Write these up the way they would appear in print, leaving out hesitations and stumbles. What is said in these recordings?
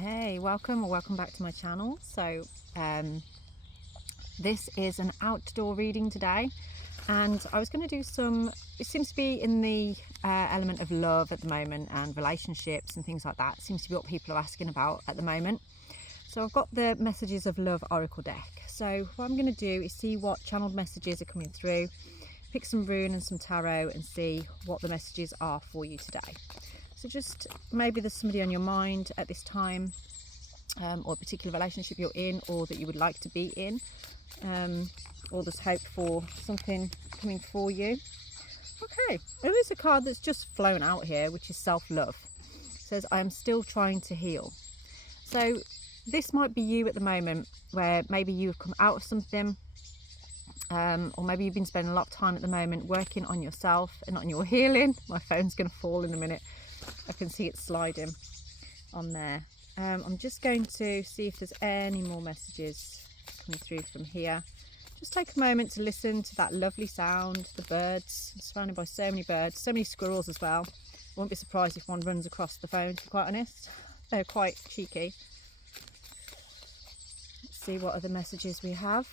Hey, welcome or welcome back to my channel. So this is an outdoor reading today, and I was going to do some, it seems to be in the element of love at the moment, and relationships and things like that. It seems to be what people are asking about at the moment. So I've got the Messages of Love Oracle deck. So what I'm going to do is see what channeled messages are coming through, pick some rune and some tarot and see what the messages are for you today. So just maybe there's somebody on your mind at this time, or a particular relationship you're in or that you would like to be in, or there's hope for something coming for you. Okay, there is a card that's just flown out here, which is self-love. It says, I am still trying to heal. So this might be you at the moment, where maybe you've come out of something, or maybe you've been spending a lot of time at the moment working on yourself and on your healing. My phone's going to fall in a minute. I can see it sliding on there. I'm just going to see if there's any more messages coming through from here. Just take a moment to listen to that lovely sound, the birds. I'm surrounded by so many birds, so many squirrels as well. I won't be surprised if one runs across the phone, to be quite honest. They're quite cheeky. Let's see what other messages we have.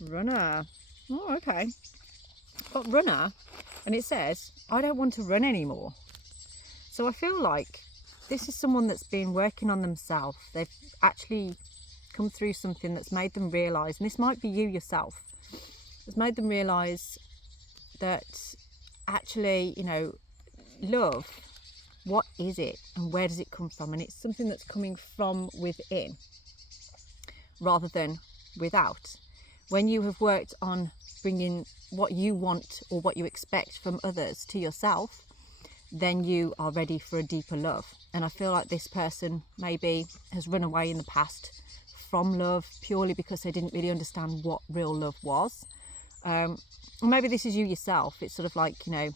Runner. Oh, okay. Got runner, and it says, I don't want to run anymore. So I feel like this is someone that's been working on themselves. They've actually come through something that's made them realise, and this might be you yourself, it's made them realise that actually, you know, love, what is it and where does it come from? And it's something that's coming from within rather than without. When you have worked on bringing what you want or what you expect from others to yourself, then you are ready for a deeper love. And I feel like this person maybe has run away in the past from love purely because they didn't really understand what real love was. Or maybe this is you yourself. It's sort of like, you know,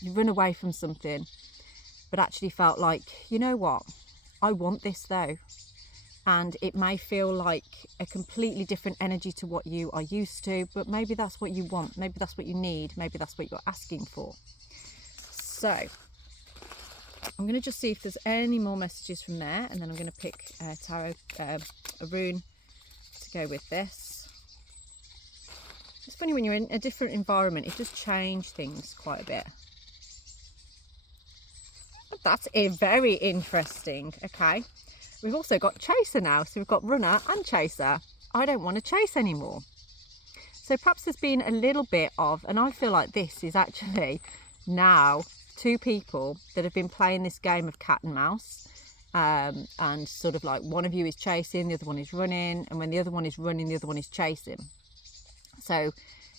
you run away from something but actually felt like, you know what, I want this though. And it may feel like a completely different energy to what you are used to, but maybe that's what you want, maybe that's what you need, maybe that's what you're asking for. So I'm going to just see if there's any more messages from there, and then I'm going to pick tarot, a rune to go with this. It's funny when you're in a different environment, it does change things quite a bit. That's very interesting. Okay, we've also got chaser now, so we've got runner and chaser. I don't want to chase anymore. So perhaps there's been a little bit of, and I feel like this is actually now two people that have been playing this game of cat and mouse, and sort of like one of you is chasing, the other one is running, and when the other one is running, the other one is chasing. So,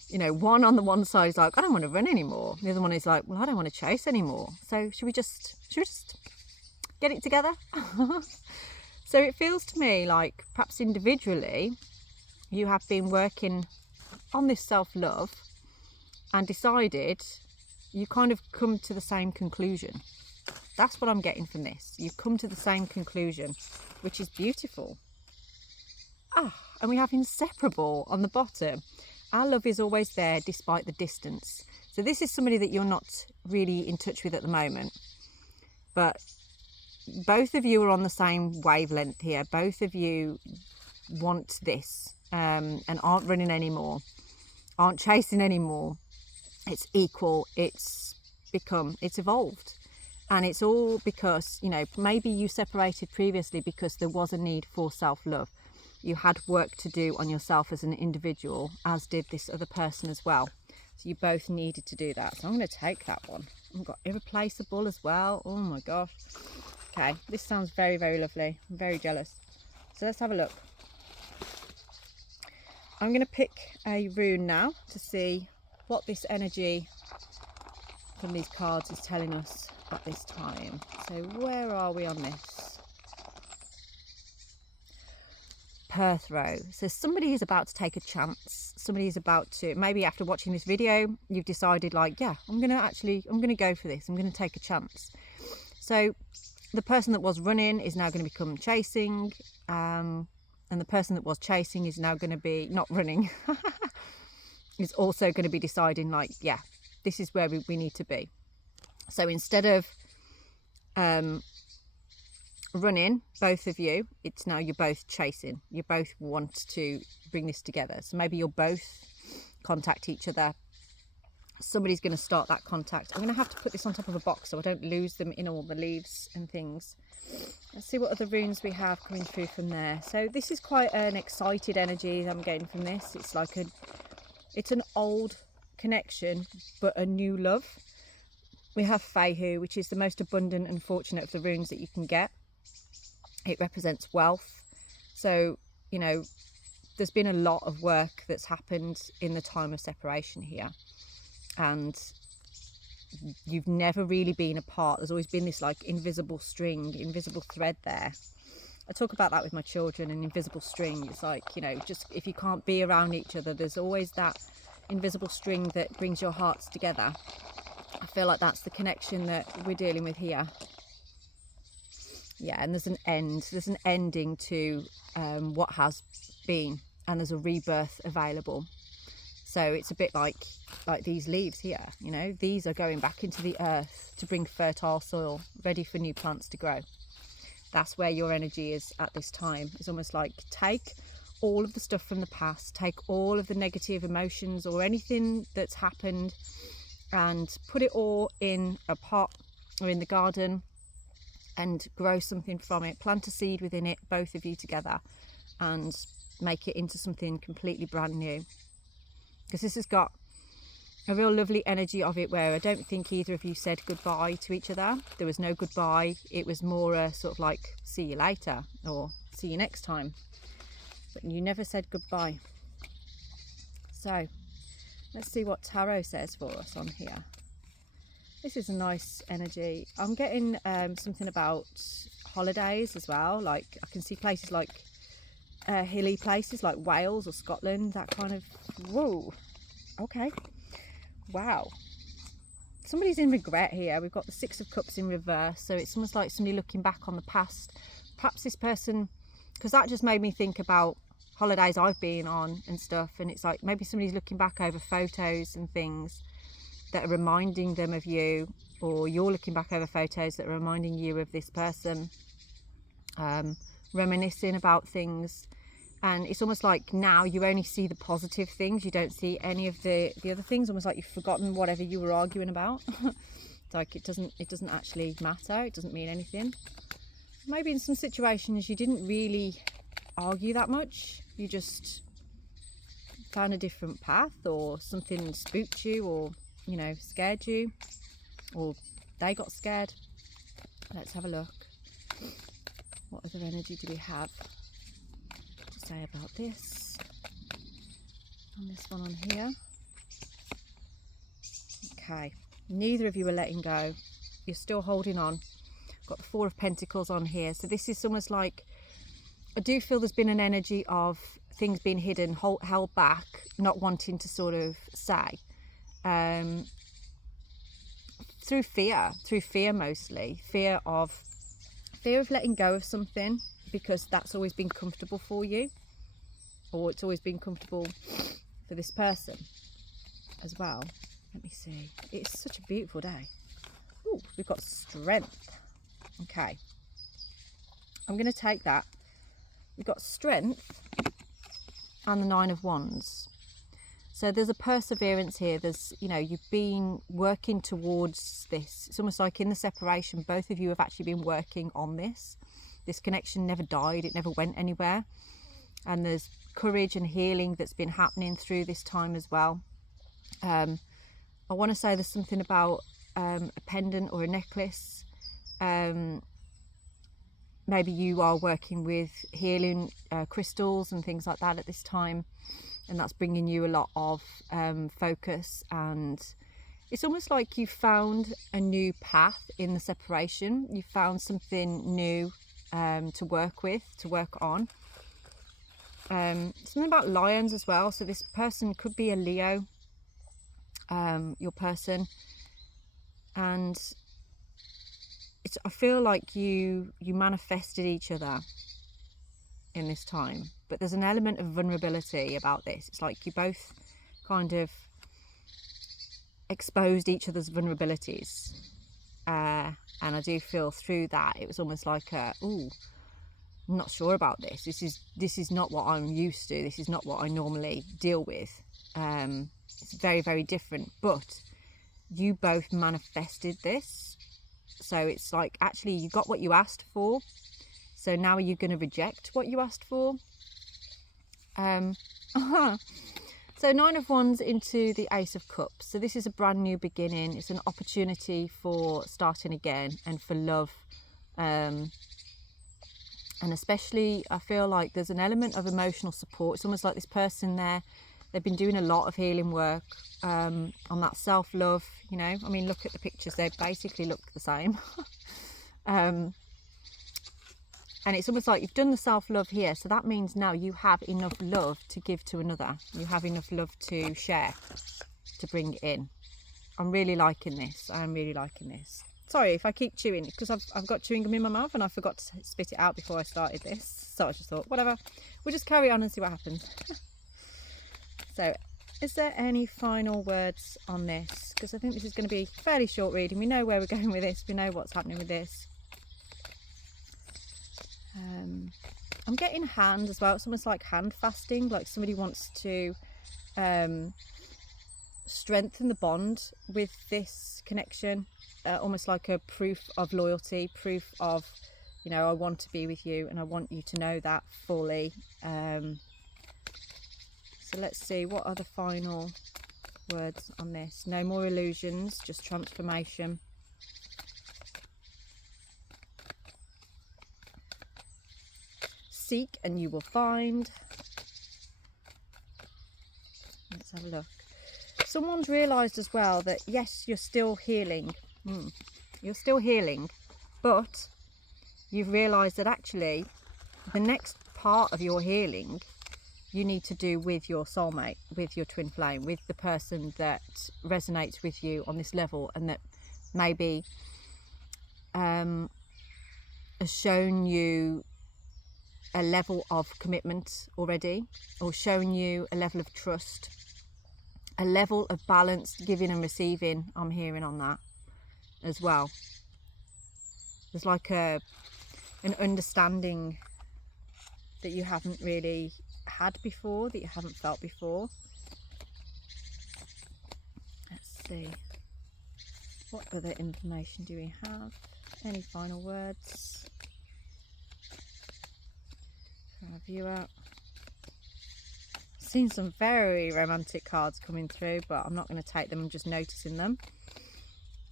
you know, one on the one side is like, I don't want to run anymore. The other one is like, well, I don't want to chase anymore. So should we just get it together? So it feels to me like perhaps individually you have been working on this self-love and decided, you kind of come to the same conclusion. That's what I'm getting from this. You've come to the same conclusion, which is beautiful. And we have inseparable on the bottom. Our love is always there despite the distance. So this is somebody that you're not really in touch with at the moment, but both of you are on the same wavelength here. Both of you want this, and aren't running anymore, aren't chasing anymore. It's equal, it's evolved. And it's all because, you know, maybe you separated previously because there was a need for self-love. You had work to do on yourself as an individual, as did this other person as well. So you both needed to do that. So I'm going to take that one. I've got irreplaceable as well. Oh my gosh. Okay, this sounds very, very lovely. I'm very jealous. So let's have a look. I'm going to pick a rune now to see what this energy from these cards is telling us at this time. So where are we on this? Perth row. So somebody is about to take a chance. Somebody is about to, maybe after watching this video, you've decided like, yeah, I'm going to go for this. I'm going to take a chance. So the person that was running is now going to become chasing. And the person that was chasing is now going to be not running. Is also going to be deciding like, yeah, this is where we need to be. So instead of running, both of you. It's now you're both chasing. You both want to bring this together. So maybe you'll both contact each other. Somebody's going to start that contact. I'm going to have to put this on top of a box so I don't lose them in all the leaves and things. Let's see what other runes we have coming through from there. So this is quite an excited energy I'm getting from this. It's like it's an old connection, but a new love. We have Feihu, which is the most abundant and fortunate of the runes that you can get. It represents wealth. So, you know, there's been a lot of work that's happened in the time of separation here. And you've never really been apart. There's always been this like invisible string, invisible thread there. I talk about that with my children, an invisible string. It's like, you know, just if you can't be around each other, there's always that invisible string that brings your hearts together. I feel like that's the connection that we're dealing with here. Yeah, and there's an end. There's an ending to what has been, and there's a rebirth available. So it's a bit like these leaves here, you know, these are going back into the earth to bring fertile soil, ready for new plants to grow. That's where your energy is at this time. It's almost like take all of the stuff from the past, take all of the negative emotions or anything that's happened and put it all in a pot or in the garden and grow something from it. Plant a seed within it, both of you together, and make it into something completely brand new. Because this has got a real lovely energy of it where I don't think either of you said goodbye to each other. There was no goodbye. It was more a sort of like, see you later or see you next time. But you never said goodbye. So let's see what tarot says for us on here. This is a nice energy. I'm getting something about holidays as well. Like I can see places like hilly places like Wales or Scotland, that kind of, whoa, okay, wow. Somebody's in regret here. We've got the Six of Cups in reverse, so it's almost like somebody looking back on the past. Perhaps this person, because that just made me think about holidays I've been on and stuff, and it's like maybe somebody's looking back over photos and things that are reminding them of you, or you're looking back over photos that are reminding you of this person, reminiscing about things. And it's almost like now you only see the positive things, you don't see any of the other things, almost like you've forgotten whatever you were arguing about. It's like it doesn't actually matter, it doesn't mean anything. Maybe in some situations you didn't really argue that much, you just found a different path, or something spooked you, or, you know, scared you, or they got scared. Let's have a look. What other energy do we have to say about this? And this one on here. Okay, neither of you are letting go. You're still holding on. Got the Four of Pentacles on here. So this is almost like, I do feel there's been an energy of things being hidden, held back, not wanting to sort of say. Through fear mostly. Fear of letting go of something, because that's always been comfortable for you, or it's always been comfortable for this person as well. Let me see. It's such a beautiful day. Ooh, we've got Strength. Okay, I'm going to take that. We've got Strength and the Nine of Wands. So there's a perseverance here. There's, you know, you've been working towards this. It's almost like in the separation, both of you have actually been working on this. This connection never died. It never went anywhere. And there's courage and healing that's been happening through this time as well. I want to say there's something about a pendant or a necklace. Maybe you are working with healing crystals and things like that at this time. And that's bringing you a lot of focus, and it's almost like you found a new path in the separation. You found something new to work with, to work on. Something about lions as well. So this person could be a Leo, your person, and I feel like you manifested each other in this time, but there's an element of vulnerability about this. It's like you both kind of exposed each other's vulnerabilities, And I do feel through that it was almost like ooh, I'm not sure about this. This is not what I'm used to. This is not what I normally deal with. It's very, very different. But you both manifested this. So it's like, actually, you got what you asked for. So now are you going to reject what you asked for? So 9 of Wands into the Ace of Cups. So this is a brand new beginning. It's an opportunity for starting again and for love. And especially, I feel like there's an element of emotional support. It's almost like this person there, they've been doing a lot of healing work on that self-love, you know. I mean, look at the pictures. They basically look the same. And it's almost like you've done the self-love here. So that means now you have enough love to give to another. You have enough love to share, to bring in. I'm really liking this. I'm really liking this. Sorry if I keep chewing, because I've got chewing gum in my mouth and I forgot to spit it out before I started this. So I just thought, whatever, we'll just carry on and see what happens. So, is there any final words on this? Because I think this is going to be fairly short reading. We know where we're going with this. We know what's happening with this. I'm getting hand as well. It's almost like hand fasting, like somebody wants to strengthen the bond with this connection, almost like a proof of loyalty, proof of, you know, I want to be with you and I want you to know that fully. So let's see, what are the final words on this? No more illusions, just transformation. Seek and you will find. Let's have a look. Someone's realised as well that yes, you're still healing. You're still healing, but you've realised that actually the next part of your healing you need to do with your soulmate, with your twin flame, with the person that resonates with you on this level and that maybe has shown you a level of commitment already, or showing you a level of trust, a level of balanced giving and receiving. I'm hearing on that as well. There's like an understanding that you haven't really had before, that you haven't felt before. Let's see, what other information do we have? Any final words for our viewer? Seen some very romantic cards coming through, but I'm not going to take them. I'm just noticing them.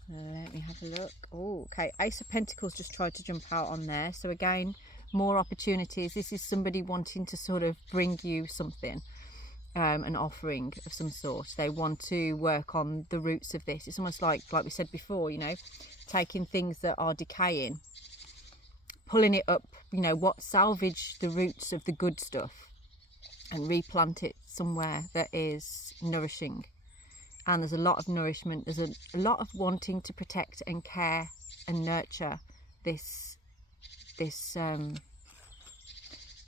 Let me have a look. Oh, okay. Ace of Pentacles just tried to jump out on there. So again, more opportunities. This is somebody wanting to sort of bring you something, an offering of some sort. They want to work on the roots of this. It's almost like we said before, you know, taking things that are decaying, pulling it up, you know, what, salvage the roots of the good stuff and replant it somewhere that is nourishing. And there's a lot of nourishment. There's a lot of wanting to protect and care and nurture this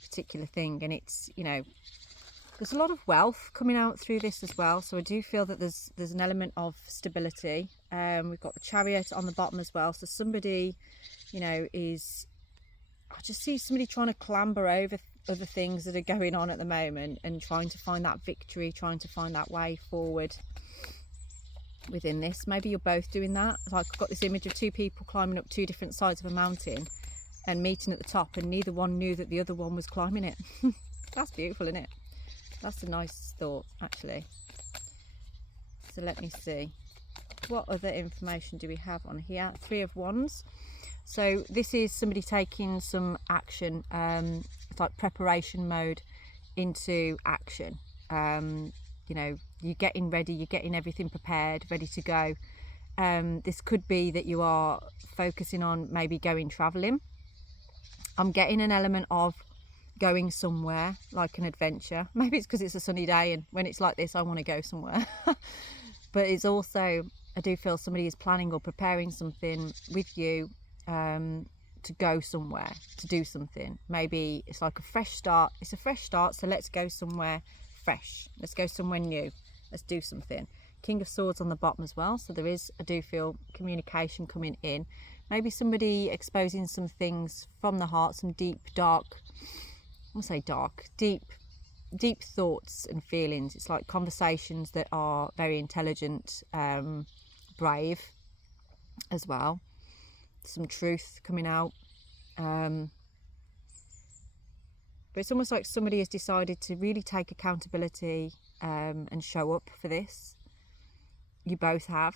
particular thing. And it's, you know, there's a lot of wealth coming out through this as well. So I do feel that there's an element of stability. We've got the Chariot on the bottom as well. So somebody, you know, I just see somebody trying to clamber over other things that are going on at the moment and trying to find that victory, trying to find that way forward within this. Maybe you're both doing that. Like, I've got this image of two people climbing up two different sides of a mountain and meeting at the top, and neither one knew that the other one was climbing it. That's beautiful, isn't it? That's a nice thought, actually. So let me see, what other information do we have on here? 3 of Wands. So this is somebody taking some action. It's like preparation mode into action. You know, you're getting ready, you're getting everything prepared, ready to go. This could be that you are focusing on maybe going traveling. I'm getting an element of going somewhere, like an adventure. Maybe it's because it's a sunny day and when it's like this I want to go somewhere. But it's also, I do feel somebody is planning or preparing something with you, to go somewhere, to do something. Maybe it's like a fresh start. It's a fresh start, so let's go somewhere fresh. Let's go somewhere new. Let's do something. King of Swords on the bottom as well. So there is, I do feel, communication coming in. maybe somebody exposing some things from the heart, some deep, dark, I won't say dark, deep thoughts and feelings. It's like conversations that are very intelligent, brave as well. Some truth coming out. But it's almost like somebody has decided to really take accountability and show up for this. You both have.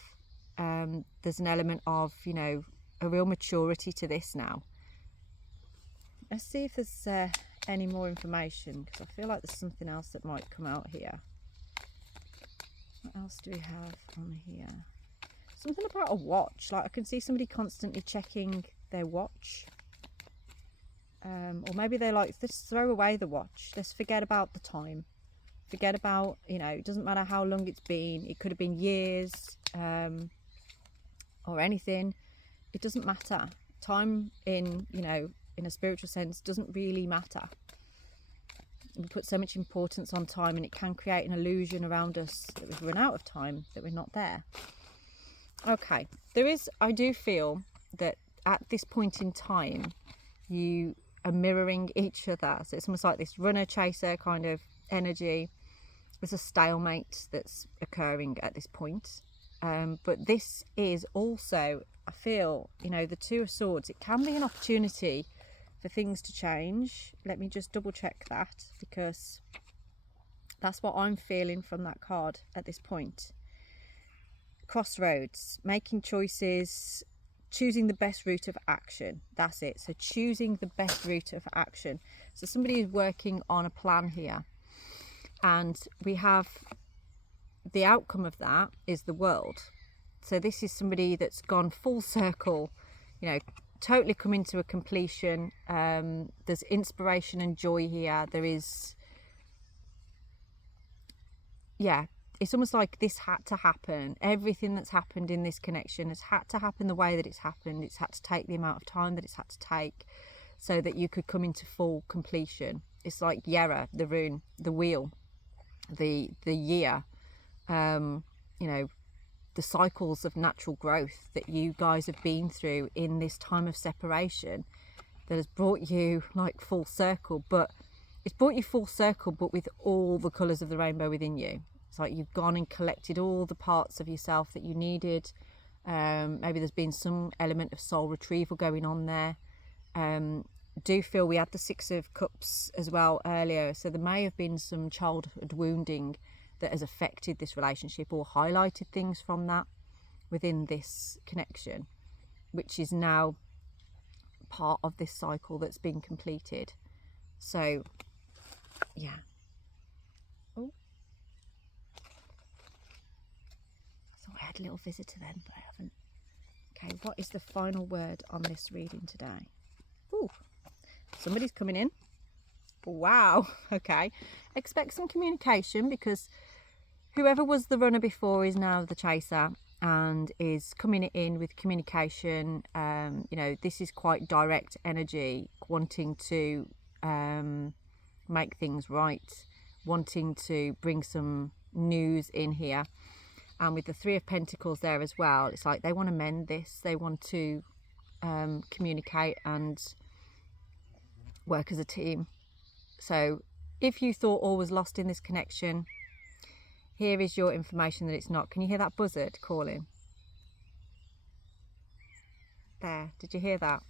There's an element of, you know, a real maturity to this now. Let's see if there's any more information, because I feel like there's something else that might come out here. What else do we have on here? Something about a watch. Like I can see somebody constantly checking their watch. Or maybe they're like, let's throw away the watch. Let's forget about the time. Forget about, you know, it doesn't matter how long it's been. It could have been years or anything. It doesn't matter. Time in, you know, in a spiritual sense doesn't really matter. We put so much importance on time, and it can create an illusion around us that we've run out of time, that we're not there. Okay, I do feel that at this point in time, you are mirroring each other. So it's almost like this runner chaser kind of energy. There's a stalemate that's occurring at this point. But this is also, I feel, you know, the Two of Swords. It can be an opportunity for things to change. Let me just double check that, because that's what I'm feeling from that card at this point. Crossroads, making choices, choosing the best route of action. That's it. So choosing the best route of action. So somebody is working on a plan here, and we have the outcome of that is the world. So this is somebody that's gone full circle, you know, totally come into a completion. There's inspiration and joy here. There is, yeah, it's almost like this had to happen. Everything that's happened in this connection has had to happen the way that it's happened. It's had to take the amount of time that it's had to take so that you could come into full completion. It's like Yera, the rune, the wheel, the year, you know, the cycles of natural growth that you guys have been through in this time of separation that has brought you like full circle. But it's brought you full circle, but with all the colours of the rainbow within you. It's like you've gone and collected all the parts of yourself that you needed. Maybe there's been some element of soul retrieval going on there. Do feel we had the Six of Cups as well earlier, so there may have been some childhood wounding that has affected this relationship or highlighted things from that within this connection, which is now part of this cycle that's been completed. So yeah. Oh, I thought I had a little visitor then, but I haven't. Okay, what is the final word on this reading today? Ooh, somebody's coming in. Wow. Okay, expect some communication, because whoever was the runner before is now the chaser and is coming in with communication. You know, this is quite direct energy, wanting to make things right, wanting to bring some news in here. And with the Three of Pentacles there as well, it's like they want to mend this. They want to communicate and work as a team. So if you thought all was lost in this connection, here is your information that it's not. Can you hear that buzzard calling? There, did you hear that?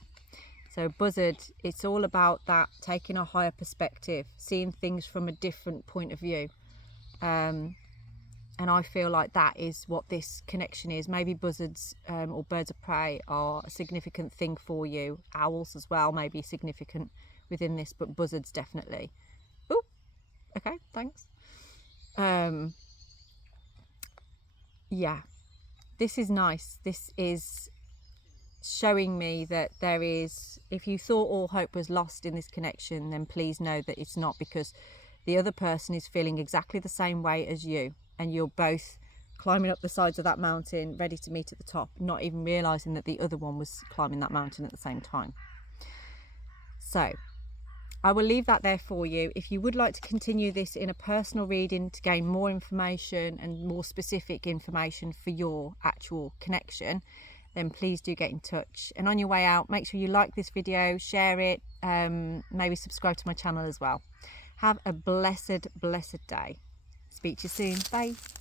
So buzzard, it's all about that, taking a higher perspective, seeing things from a different point of view. And I feel like that is what this connection is. Maybe buzzards or birds of prey are a significant thing for you. Owls as well may be significant within this, but buzzards definitely. Oh, okay, thanks. Yeah, this is nice. This is showing me that there is, if you thought all hope was lost in this connection, then please know that it's not, because the other person is feeling exactly the same way as you, and you're both climbing up the sides of that mountain ready to meet at the top, not even realizing that the other one was climbing that mountain at the same time. So I will leave that there for you. If you would like to continue this in a personal reading to gain more information and more specific information for your actual connection, then please do get in touch. And on your way out, make sure you like this video, share it, maybe subscribe to my channel as well. Have a blessed day. Speak to you soon. Bye.